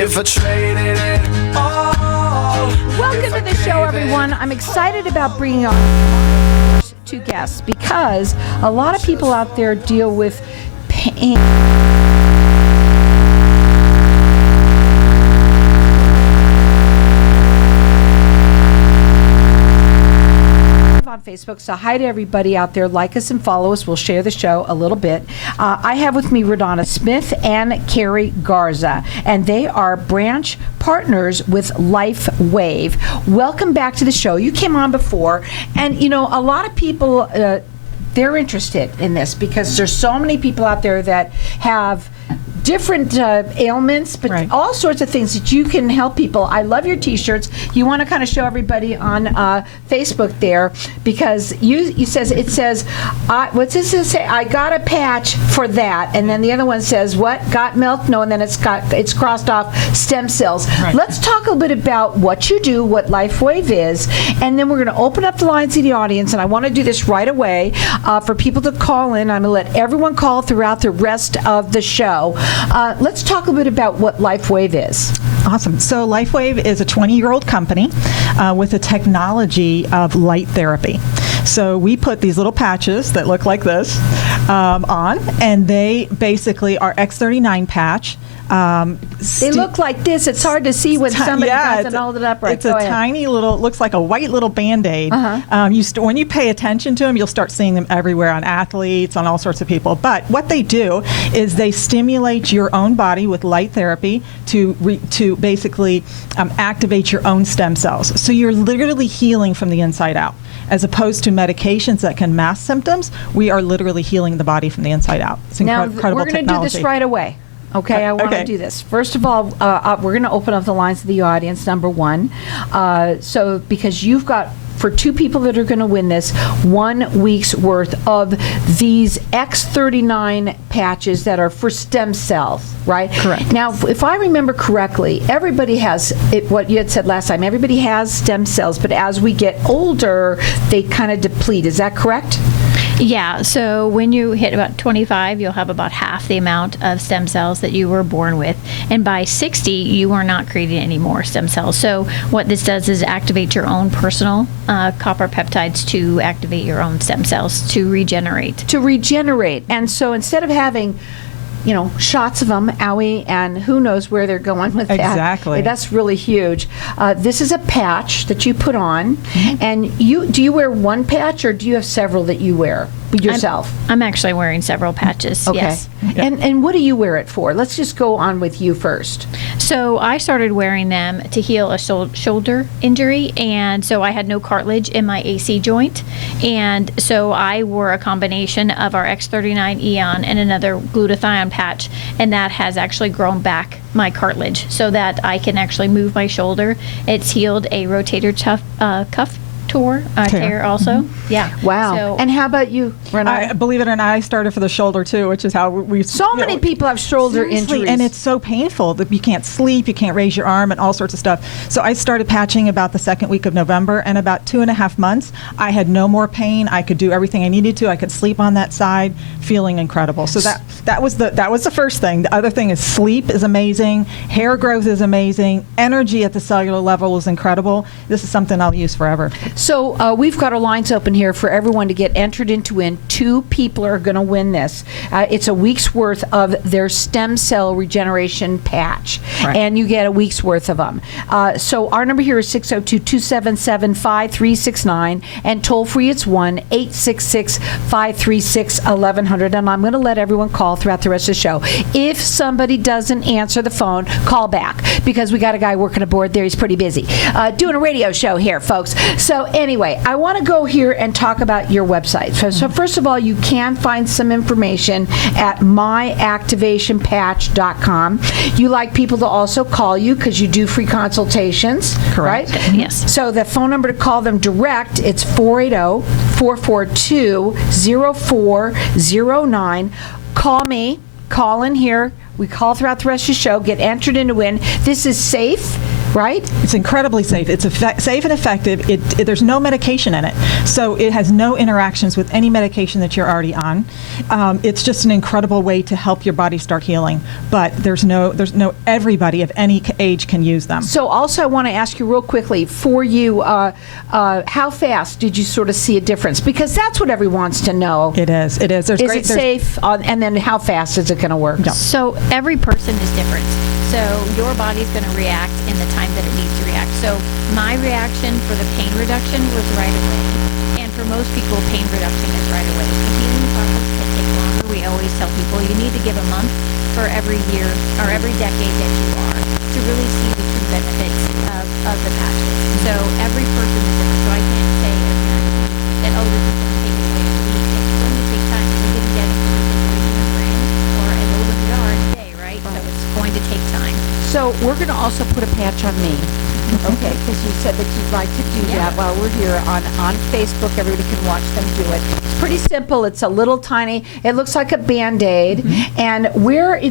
if I traded it all. Welcome to the show, everyone. I'm excited about bringing on two guests because a lot of people out there deal with pain. On Facebook, so hi to everybody out there. Like us and follow us. We'll share the show a little bit. I have with me Radonna Smith and Carrie Garza, and they are branch partners with LifeWave. Welcome back to the show. You came on before, and you know, a lot of people they're interested in this because there's so many people out there that have different ailments, but right. All sorts of things that you can help people. I love your t-shirts. You want to kind of show everybody on Facebook there because it says what's this say? I got a patch for that, and then the other one says what? Got milk? No, and then it's crossed off stem cells. Right. Let's talk a little bit about what you do, what LifeWave is, and then we're going to open up the lines to the audience, and I want to do this right away for people to call in. I'm going to let everyone call throughout the rest of the show. Let's talk a bit about what LifeWave is. Awesome. So LifeWave is a 20-year-old company with a technology of light therapy. So we put these little patches that look like this on, and they basically are X39 patch. They look like this. It's hard to see when somebody doesn't hold it up right. It's tiny little, looks like a white little Band-Aid. When you pay attention to them, you'll start seeing them everywhere on athletes, on all sorts of people. But what they do is they stimulate your own body with light therapy to basically activate your own stem cells. So you're literally healing from the inside out. As opposed to medications that can mask symptoms, we are literally healing the body from the inside out. It's incredible technology. We're going to do this right away. Okay, I want to do this. First of all, we're going to open up the lines to the audience, number one. So because you've got, for two people that are going to win this, 1 week's worth of these X39 patches that are for stem cells, right? Correct. Now, if I remember correctly, everybody has, what you had said last time, everybody has stem cells, but as we get older, they kind of deplete. Is that correct? Yeah, so when you hit about 25, you'll have about half the amount of stem cells that you were born with. And by 60, you are not creating any more stem cells. So what this does is activate your own personal copper peptides to activate your own stem cells to regenerate. And so instead of having shots of them, owie, and who knows where they're going with that. Exactly. That's really huge. This is a patch that you put on, and do you wear one patch, or do you have several that you wear yourself? I'm actually wearing several patches, okay. Yes. Yeah. And what do you wear it for? Let's just go on with you first. So I started wearing them to heal a shoulder injury, and so I had no cartilage in my AC joint, and so I wore a combination of our X39 Eon and another glutathione patch, and that has actually grown back my cartilage so that I can actually move my shoulder. It's healed a rotator cuff tear also. Yeah. Wow. So, and how about you, Renee? Believe it or not, I started for the shoulder too, which is how we. So many people have shoulder injuries, and it's so painful that you can't sleep, you can't raise your arm, and all sorts of stuff. So I started patching about the second week of November, and about 2.5 months, I had no more pain. I could do everything I needed to. I could sleep on that side, feeling incredible. So that was the first thing. The other thing is sleep is amazing, hair growth is amazing, energy at the cellular level is incredible. This is something I'll use forever. So we've got our lines open here for everyone to get entered into win. 2 people are going to win this. It's a week's worth of their stem cell regeneration patch, right. And you get a week's worth of them. So our number here is 602-277-5369, and toll free it's 1-866-536-1100. And I'm going to let everyone call throughout the rest of the show. If somebody doesn't answer the phone, call back, because we got a guy working aboard there. He's pretty busy doing a radio show here, folks. So anyway, I want to go here and talk about your website. So first of all, you can find some information at myactivationpatch.com. You like people to also call you because you do free consultations, correct? Right? Yes. So the phone number to call them direct, it's 480-442-0409. Call me. Call in here. We call throughout the rest of the show. Get entered in to win. This is safe. right? It's incredibly safe. It's safe and effective. There's no medication in it, so it has no interactions with any medication that you're already on. It's just an incredible way to help your body start healing. But there's no everybody of any age can use them. So also I want to ask you real quickly, for you, how fast did you sort of see a difference? Because that's what everyone wants to know. It is. There's is it safe? And then how fast is it going to work? Yeah. So every person is different. So your body's going to react in the time that it needs to react. So my reaction for the pain reduction was right away. And for most people, pain reduction is right away. The healing process can take longer. We always tell people you need to give a month for every year or every decade that you are to really see the true benefits of the patches. So every person is different. So I can't say that, oh, this is going to take away a week. It's going to take time. We didn't get into the situation of brand or as old as we are in a day, right? So it's going to take time. So we're going to also put a patch on me. Okay, because you said that you'd like to do that while we're here on Facebook. Everybody can watch them do it. It's pretty simple. It's a little tiny. It looks like a Band-Aid. And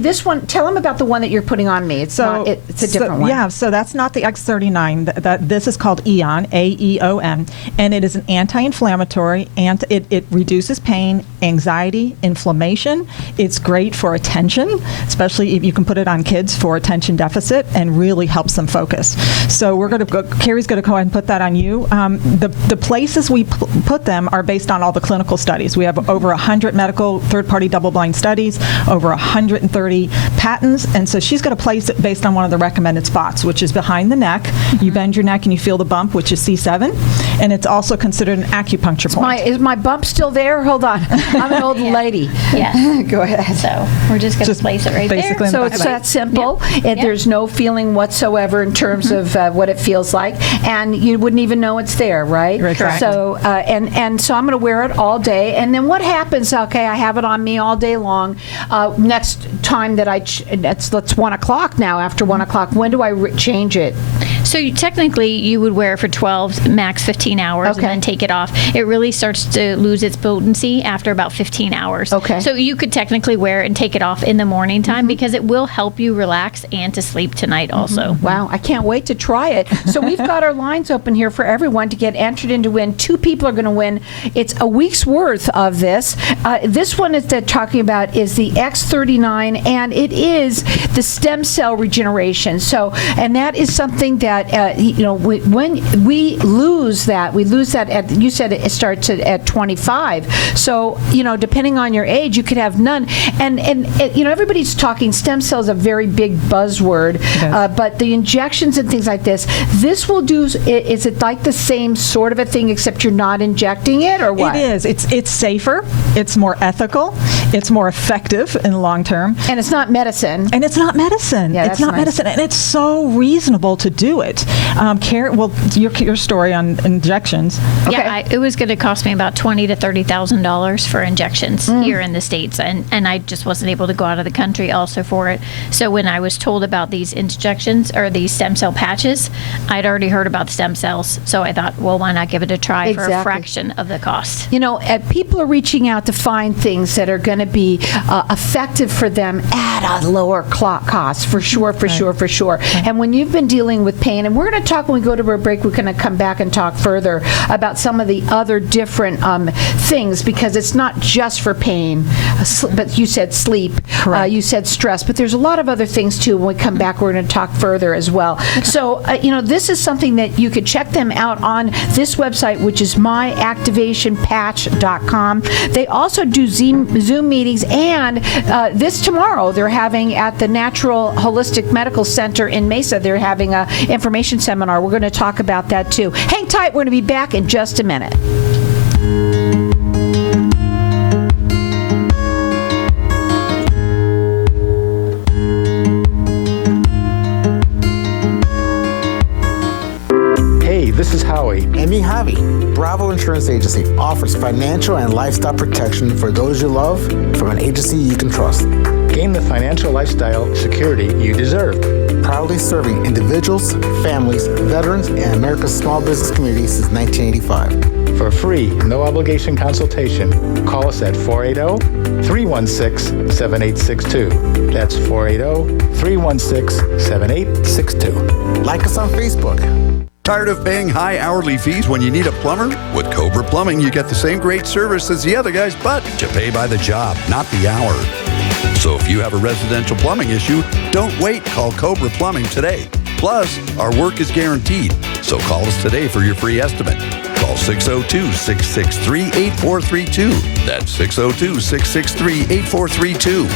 this one, tell them about the one that you're putting on me. It's a different one. Yeah, so that's not the X39. This is called Aeon, A-E-O-N, and it is an anti-inflammatory, and it reduces pain, anxiety, inflammation. It's great for attention, especially if you can put it on kids for attention deficit, and really helps them focus. So we're going to go, Carrie's going to go ahead and put that on you. The places we put them are based on all the clinical studies. We have over 100 medical third-party double-blind studies, over 130 patents, and so she's going to place it based on one of the recommended spots, which is behind the neck. You bend your neck and you feel the bump, which is C7, and it's also considered an acupuncture point. Is my bump still there? Hold on. I'm an old lady. Yeah. Go ahead. So we're just going to place it right basically there. So it's that simple. There's no feeling whatsoever in terms of what it feels like, and you wouldn't even know it's there, right? Correct. So and so I'm going to wear it all day, and then what happens? Okay, I have it on me all day long. Next time that it's 1 o'clock now. After 1 o'clock, when do I change it? So technically, you would wear it for 12, max 15 hours, and then take it off. It really starts to lose its potency after about 15 hours. Okay. So you could technically wear it and take it off in the morning time because it will help you relax and to sleep tonight also. Wow, I can't wait to try it. So we've got our lines open here for everyone to get entered in to win. 2 people are going to win. It's a week's worth of this. This one that they're talking about is the X39, and it is the stem cell regeneration. So, and that is something that when we lose that, at, you said it starts at 25. So, depending on your age, you could have none. And everybody's talking stem cells, a very big buzzword, but the injections and things like this will do, is it like the same sort of a thing except you're not injecting it, or what? It is. It's safer. It's more ethical. It's more effective in the long term. And it's not medicine. And it's not medicine. Yeah, it's not nice. medicine. And it's so reasonable to do it. Your story on injections. Okay. Yeah, it was going to cost me about $20,000 to $30,000 for injections here in the States, and I just wasn't able to go out of the country also for it. So when I was told about these injections or these stem cell patches, I'd already heard about the stem cells, so I thought, well, why not give it a try for a fraction of the cost? People are reaching out to find things that are going to be effective for them at a lower cost, for sure. And when you've been dealing with pain, and we're going to talk when we go to a break, we're going to come back and talk further about some of the other different things, because it's not just for pain, but you said sleep, you said stress, but there's a lot of other things too. When we come back, we're going to talk further as well. So, this is something that you could check them out on this website, which is myactivationpatch.com. They also do Zoom meetings, and this tomorrow they're having at the Natural Holistic Medical Center in Mesa, they're having an information seminar. We're going to talk about that too. Hang tight. We're going to be back in just a minute. This is Howie. And me, Javi. Bravo Insurance Agency offers financial and lifestyle protection for those you love from an agency you can trust. Gain the financial lifestyle security you deserve. Proudly serving individuals, families, veterans, and America's small business community since 1985. For a free, no-obligation consultation, call us at 480-316-7862. That's 480-316-7862. Like us on Facebook. Tired of paying high hourly fees when you need a plumber? With Cobra Plumbing, you get the same great service as the other guys, but you pay by the job, not the hour. So if you have a residential plumbing issue, don't wait. Call Cobra Plumbing today. Plus, our work is guaranteed. So call us today for your free estimate. Call 602-663-8432. That's 602-663-8432.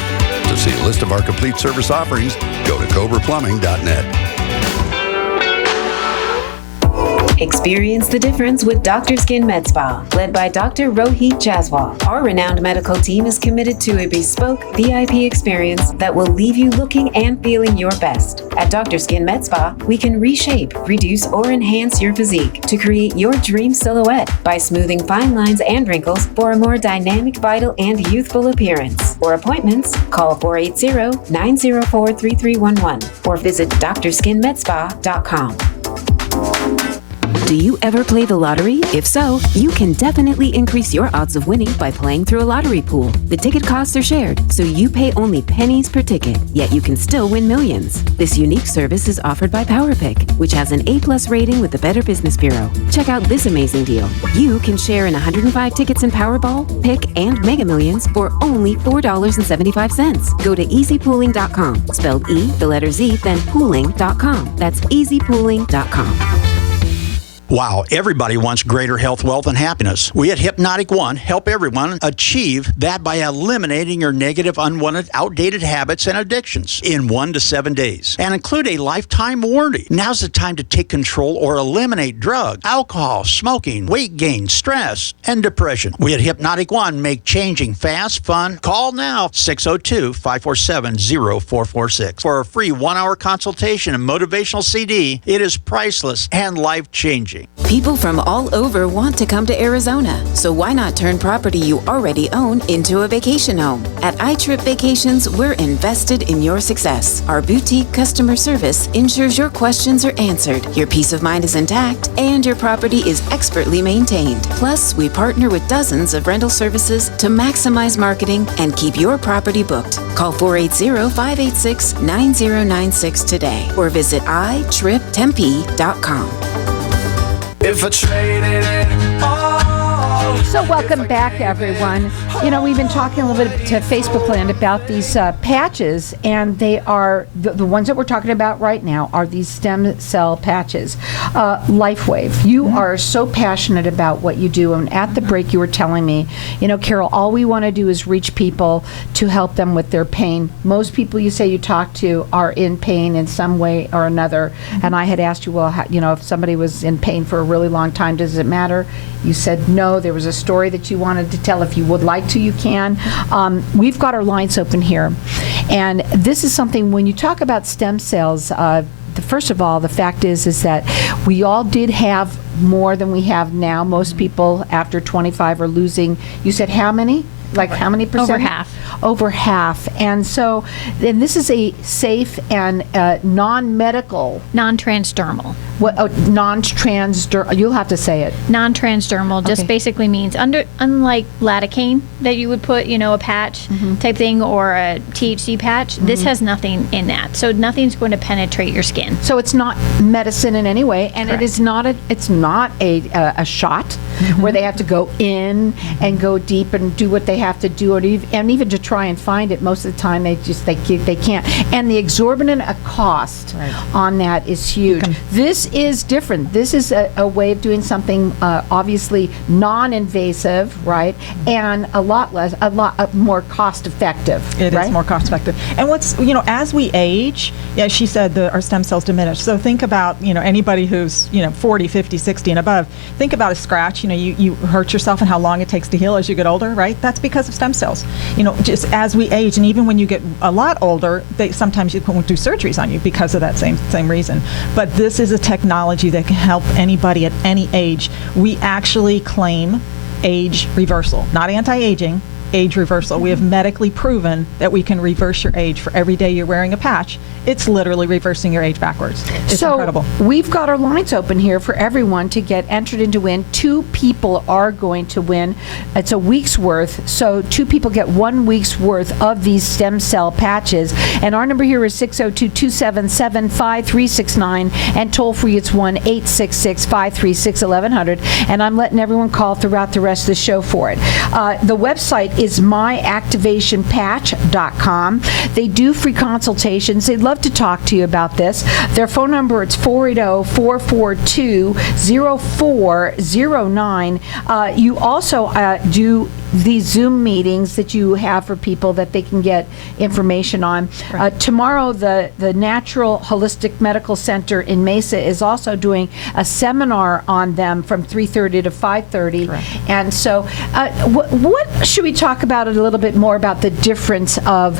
To see a list of our complete service offerings, go to cobraplumbing.net. Experience the difference with Dr. Skin Med Spa, led by Dr. Rohit Jaswal. Our renowned medical team is committed to a bespoke VIP experience that will leave you looking and feeling your best. At Dr. Skin Med Spa, we can reshape, reduce, or enhance your physique to create your dream silhouette by smoothing fine lines and wrinkles for a more dynamic, vital, and youthful appearance. For appointments, call 480-904-3311 or visit drskinmedspa.com. Do you ever play the lottery? If so, you can definitely increase your odds of winning by playing through a lottery pool. The ticket costs are shared, so you pay only pennies per ticket, yet you can still win millions. This unique service is offered by PowerPick, which has an A+ rating with the Better Business Bureau. Check out this amazing deal. You can share in 105 tickets in Powerball, Pick, and Mega Millions for only $4.75. Go to easypooling.com, spelled E, the letter Z, then pooling.com. That's easypooling.com. Wow, everybody wants greater health, wealth, and happiness. We at Hypnotic One help everyone achieve that by eliminating your negative, unwanted, outdated habits and addictions in 1 to 7 days and include a lifetime warranty. Now's the time to take control or eliminate drugs, alcohol, smoking, weight gain, stress, and depression. We at Hypnotic One make changing fast, fun. Call now, 602-547-0446 for a free 1-hour consultation and motivational CD. It is priceless and life-changing. People from all over want to come to Arizona, so why not turn property you already own into a vacation home? At iTrip Vacations, we're invested in your success. Our boutique customer service ensures your questions are answered, your peace of mind is intact, and your property is expertly maintained. Plus, we partner with dozens of rental services to maximize marketing and keep your property booked. Call 480-586-9096 today or visit itriptempe.com. If I traded it all. So welcome back, everyone. You know, we've been talking a little bit to Facebook land about these patches, and they are, the ones that we're talking about right now are these stem cell patches. LifeWave, you are so passionate about what you do, and at the break you were telling me, you know, Carol, all we want to do is reach people to help them with their pain. Most people you say you talk to are in pain in some way or another, and I had asked you, well, how, you know, if somebody was in pain for a really long time, does it matter? You said no. There was a story that you wanted to tell. If you would like to, you can. We've got our lines open here. And this is something, when you talk about stem cells, first of all, the fact is that we all did have more than we have now. Most people after 25 are losing, you said how many? Like how many percent? Over half. Over half. And so, and this is a safe and non-medical. Non-transdermal. What? Oh, non-transdermal. You'll have to say it. Non-transdermal just Okay. basically means, unlike lidocaine that you would put, you know, a patch type thing or a THC patch, this has nothing in that. So nothing's going to penetrate your skin. So it's not medicine in any way, and Correct. it is not a. It's not a shot where they have to go in and go deep and do what they have to do, and even to try and find it. Most of the time, they can't. And the exorbitant cost on that is huge. This is different. This is a way of doing something obviously non-invasive, right, and a lot more cost-effective. It right? is more cost effective. And what's, you know, as we age, yeah, she said our stem cells diminish. So think about, you know, anybody who's, you know, 40, 50, 60 and above. Think about a scratch. You know, you hurt yourself and how long it takes to heal as you get older, right? That's because of stem cells. You know, just as we age, and even when you get a lot older, sometimes you won't do surgeries on you because of that same reason. But this is a technology that can help anybody at any age. We actually claim age reversal, not anti-aging, age reversal. We have medically proven that we can reverse your age. For every day you're wearing a patch, it's literally reversing your age backwards. It's incredible. We've got our lines open here for everyone to get entered into win. 2 people are going to win. It's a week's worth, so 2 people get 1 week's worth of these stem cell patches. And our number here is 602-277-5369, and toll free it's 1-866-536-1100. And I'm letting everyone call throughout the rest of the show for it. The website is myactivationpatch.com. They do free consultations. They'd love to talk to you about this. Their phone number, it's 480-442-0409. You also do these Zoom meetings that you have for people that they can get information on. Right. Tomorrow, the Natural Holistic Medical Center in Mesa is also doing a seminar on them from 3:30 to 5:30. Correct. And so, what should we talk about a little bit more about the difference of,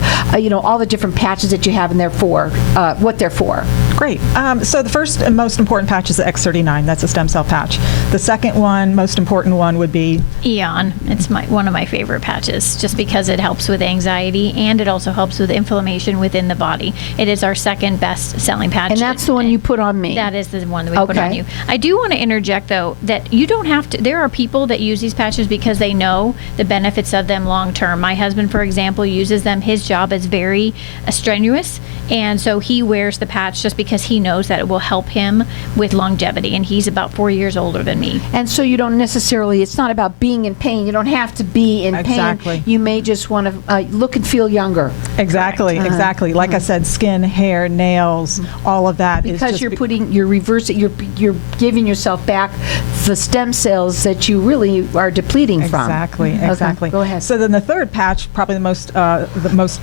all the different patches that you have in there for, what they're for? Great. So the first and most important patch is the X39. That's a stem cell patch. The second one, most important one, would be Eon. It's one of my favorite patches, just because it helps with anxiety and it also helps with inflammation within the body. It is our second best selling patch. And that's the one you put on me. That is the one that we put on you. I do want to interject, though, that you don't have to. There are people that use these patches because they know the benefits of them long term. My husband, for example, uses them. His job is very strenuous, and so he wears the patch just because he knows that it will help him with longevity. And he's about 4 years older than me. And so you don't necessarily, it's not about being in pain. You don't have to be in Exactly. pain. You may just want to look and feel younger. exactly. Like I said, skin, hair, nails, all of that. Because you're reversing, you're giving yourself back the stem cells that you really are depleting from. Exactly. Okay, go ahead. So then the third patch, probably the most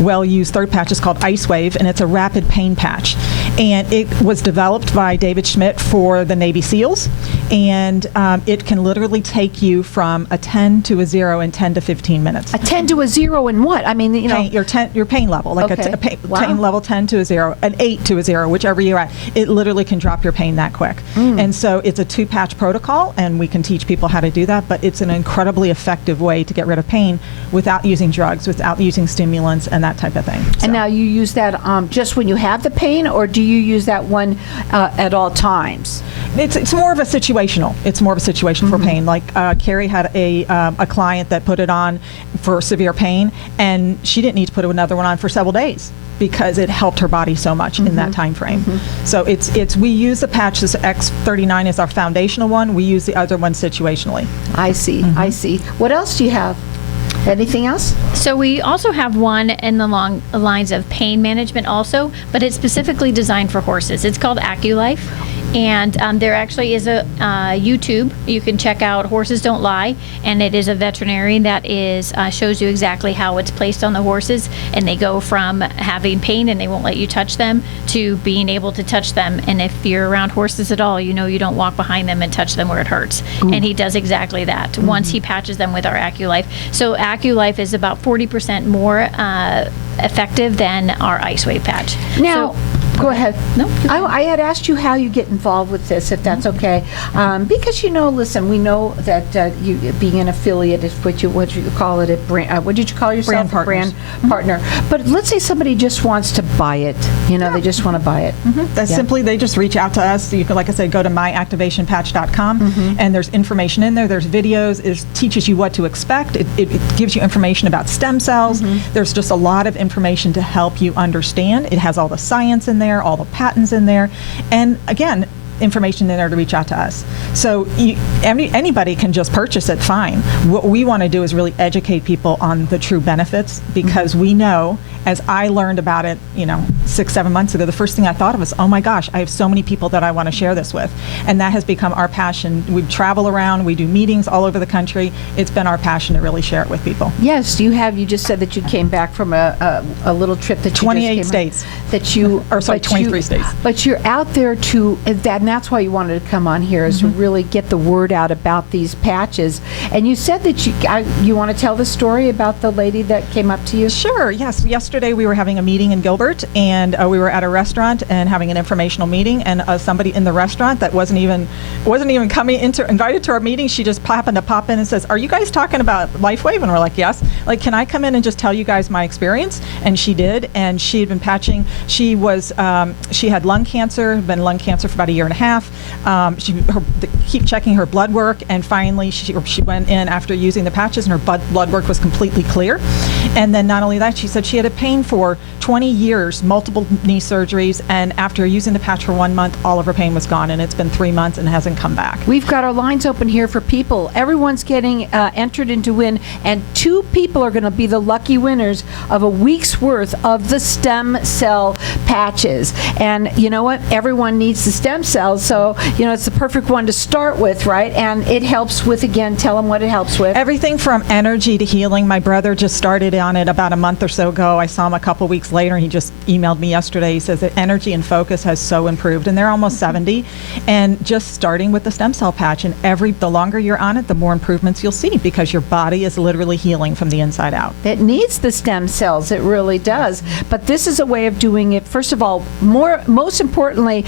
well-used third patch, is called LifeWave, and it's a rapid pain patch. And it was developed by David Schmidt for the Navy SEALs, and it can literally take you from a 10 to a 0 in 10 to 15 minutes. A 10 to a 0 in what? I mean, Your pain level, like Okay. pain level 10 to a 0, an 8 to a 0, whichever you're at. It literally can drop your pain that quick. And so it's a 2-patch protocol, and we can teach people how to do that, but it's an incredibly effective way to get rid of pain without using drugs, without using stimulants, and that type of thing. And now you use that just when you have the pain, or do you use that one at all times? It's more of a situational. It's more of a situation for pain. Like Carrie had a client that put it on for severe pain, and she didn't need to put another one on for several days because it helped her body so much in that time frame. So we use the patch. This X39 is our foundational one. We use the other one situationally. I see. I see. What else do you have? Anything else? So we also have one in the long lines of pain management also, but it's specifically designed for horses. It's called AccuLife. And there actually is a YouTube you can check out, Horses Don't Lie, and it is a veterinarian that shows you exactly how it's placed on the horses, and they go from having pain and they won't let you touch them to being able to touch them. And if you're around horses at all, you don't walk behind them and touch them where it hurts. And he does exactly that once he patches them with our AccuLife. So AccuLife is about 40% more effective than our LifeWave patch. Now, go ahead. No. I had asked you how you get involved with this, if that's okay, because listen, we know that you being an affiliate is what you call it, a brand. What did you call yourself? Brand partner. But let's say somebody just wants to buy it. They just want to buy it. That's simply, they just reach out to us. You can, like I said, go to myactivationpatch.com, and there's information in there. There's videos. It teaches you what to expect. It gives you information about stem cells. There's just a lot of information to help you understand. It has all the science in there, all the patents in there, and again, information in there to reach out to us. So anybody can just purchase it, fine. What we want to do is really educate people on the true benefits, because we know, as I learned about it, 6-7 months ago, the first thing I thought of was, oh my gosh, I have so many people that I want to share this with. And that has become our passion. We travel around, we do meetings all over the country. It's been our passion to really share it with people. Yes, you just said that you came back from a little trip that you 28 just states. That you, or sorry, 23 states. But you're out there and that's why you wanted to come on here, is to really get the word out about these patches. And you said that you want to tell the story about the lady that came up to you? Sure, yes. Yesterday yesterday we were having a meeting in Gilbert, and we were at a restaurant and having an informational meeting, and somebody in the restaurant that wasn't even invited to our meeting, she just happened to pop in and says, "Are you guys talking about LifeWave?" And we're like, "Yes." Like, "Can I come in and just tell you guys my experience?" And she did, and she had been patching. She had lung cancer, been lung cancer for about a year and a half. Keep checking her blood work, and finally she went in after using the patches, and her blood work was completely clear. And then not only that, she said she had a pain for 20 years, multiple knee surgeries, and after using the patch for 1 month, all of her pain was gone, and it's been 3 months and hasn't come back. We've got our lines open here for people. Everyone's getting entered into win, and 2 people are going to be the lucky winners of a week's worth of the stem cell patches. And you know what? Everyone needs the stem cells, so it's the perfect one to start with, right? And it helps with, again, tell them what it helps with. Everything from energy to healing. My brother just started on it about a month or so ago. I saw him a couple weeks later, and he just emailed me yesterday. He says that energy and focus has so improved, and they're almost 70. And just starting with the stem cell patch, and the longer you're on it, the more improvements you'll see, because your body is literally healing from the inside out. It needs the stem cells. It really does. But this is a way of doing it. First of all, most importantly,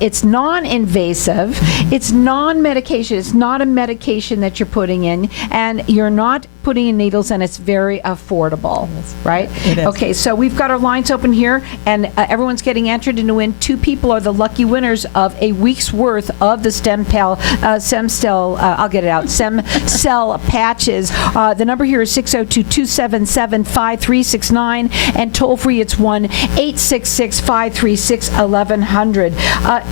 it's non-invasive. It's non-medication. It's not a medication that you're putting in, and you're not putting in needles, and it's very affordable, right? It is. Okay, so we've got our lines open here, and everyone's getting entered to win. 2 people are the lucky winners of a week's worth of the stem cell patches. The number here is 602-277-5369, and toll free it's 1-866-536-1100.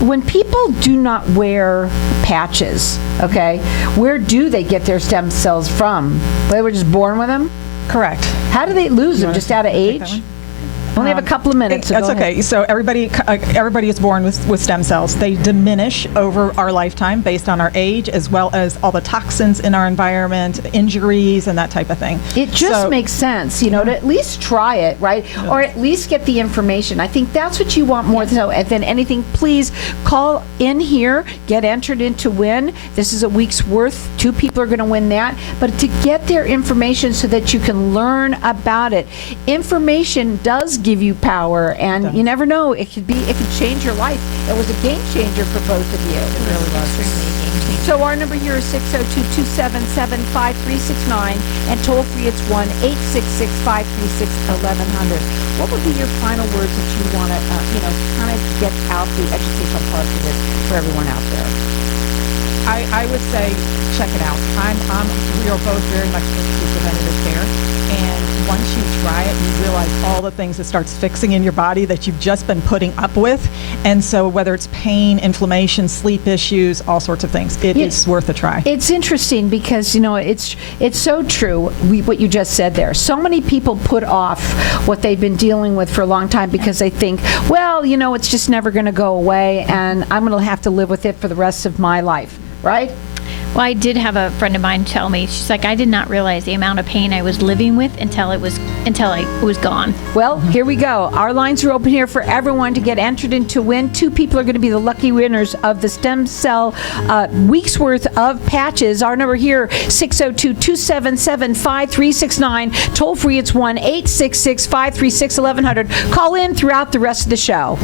When people do not wear patches, okay, where do they get their stem cells from? They were just born with them? Correct. How do they lose them? Just out of age? Only have a couple of minutes. So that's okay. So everybody is born with stem cells. They diminish over our lifetime based on our age, as well as all the toxins in our environment, injuries, and that type of thing. It just makes sense, to at least try it, right? Yeah. Or at least get the information. I think that's what you want more than anything. Please call in here, get entered into win. This is a week's worth. 2 people are going to win that. But to get their information so that you can learn about it. Information does give you power, and you never know, it could change your life. It was a game changer for both of you. It really was. Extremely a game changer. So our number here is 602-277-5369, and toll free it's 1-866-536-1100. What would be your final words that you want to kind of get out the educational part of this for everyone out there? I would say check it out. We are both very much into preventative care, and once you try it, you realize all the things it starts fixing in your body that you've just been putting up with. And so whether it's pain, inflammation, sleep issues, all sorts of things, it is worth a try. It's interesting because, it's so true, what you just said there. So many people put off what they've been dealing with for a long time because they think, well, it's just never going to go away, and I'm going to have to live with it for the rest of my life, right? Well, I did have a friend of mine tell me, she's like, I did not realize the amount of pain I was living with until I was gone. Well, here we go. Our lines are open here for everyone to get entered into win. 2 people are going to be the lucky winners of the stem cell week's worth of patches. Our number here, 602-277-5369. Toll free, it's 1-866-536-1100. Call in throughout the rest of the show.